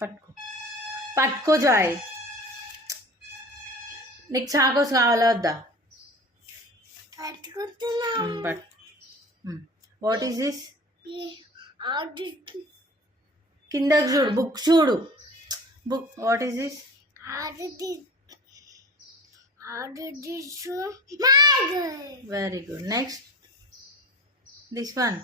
పట్టుకో పట్టుకో జాయ్. నీకు చాకోస్ కావాలా వద్దా? But what is this? కిందకి చూడు, బుక్ చూడు. Book what is this? Very good. Next this one.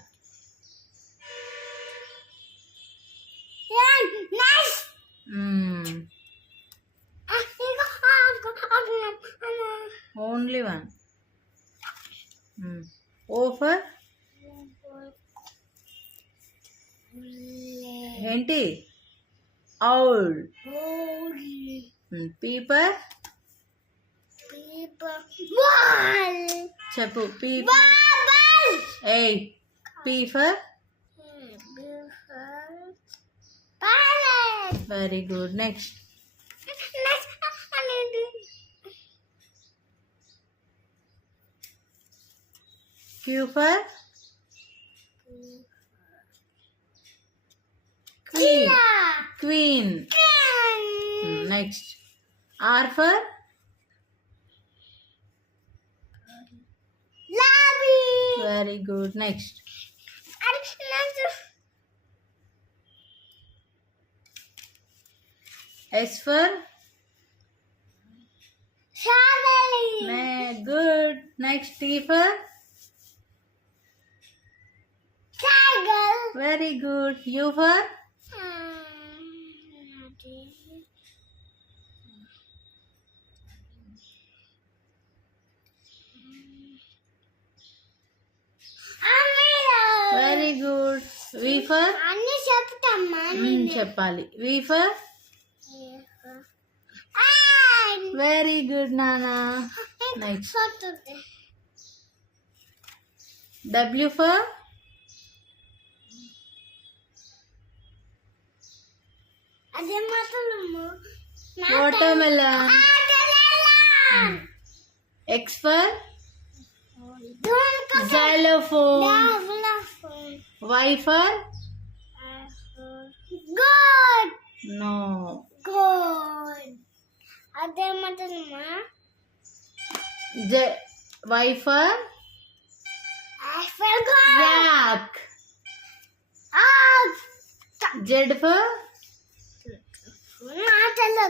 Only one. O for ఏంటి? ఔల్. పీ ఫర్ చెప్పు. P A P for. Very good. Next Q for queen. Queen. Next R for Lobby. very good. Next S for Strawberry. good. Next T for Tiger. very good. U for very good. V for అన్ని చెప్తామ్మా. చెప్పాలి. V for very good Nana. Next W for అదే మాటలమ్మా. watermelon. X for xylophone. Y for Good. no. Good. అదే మాటలమ్మా. Y for I forgot. yak. Ah. Z for మాటలు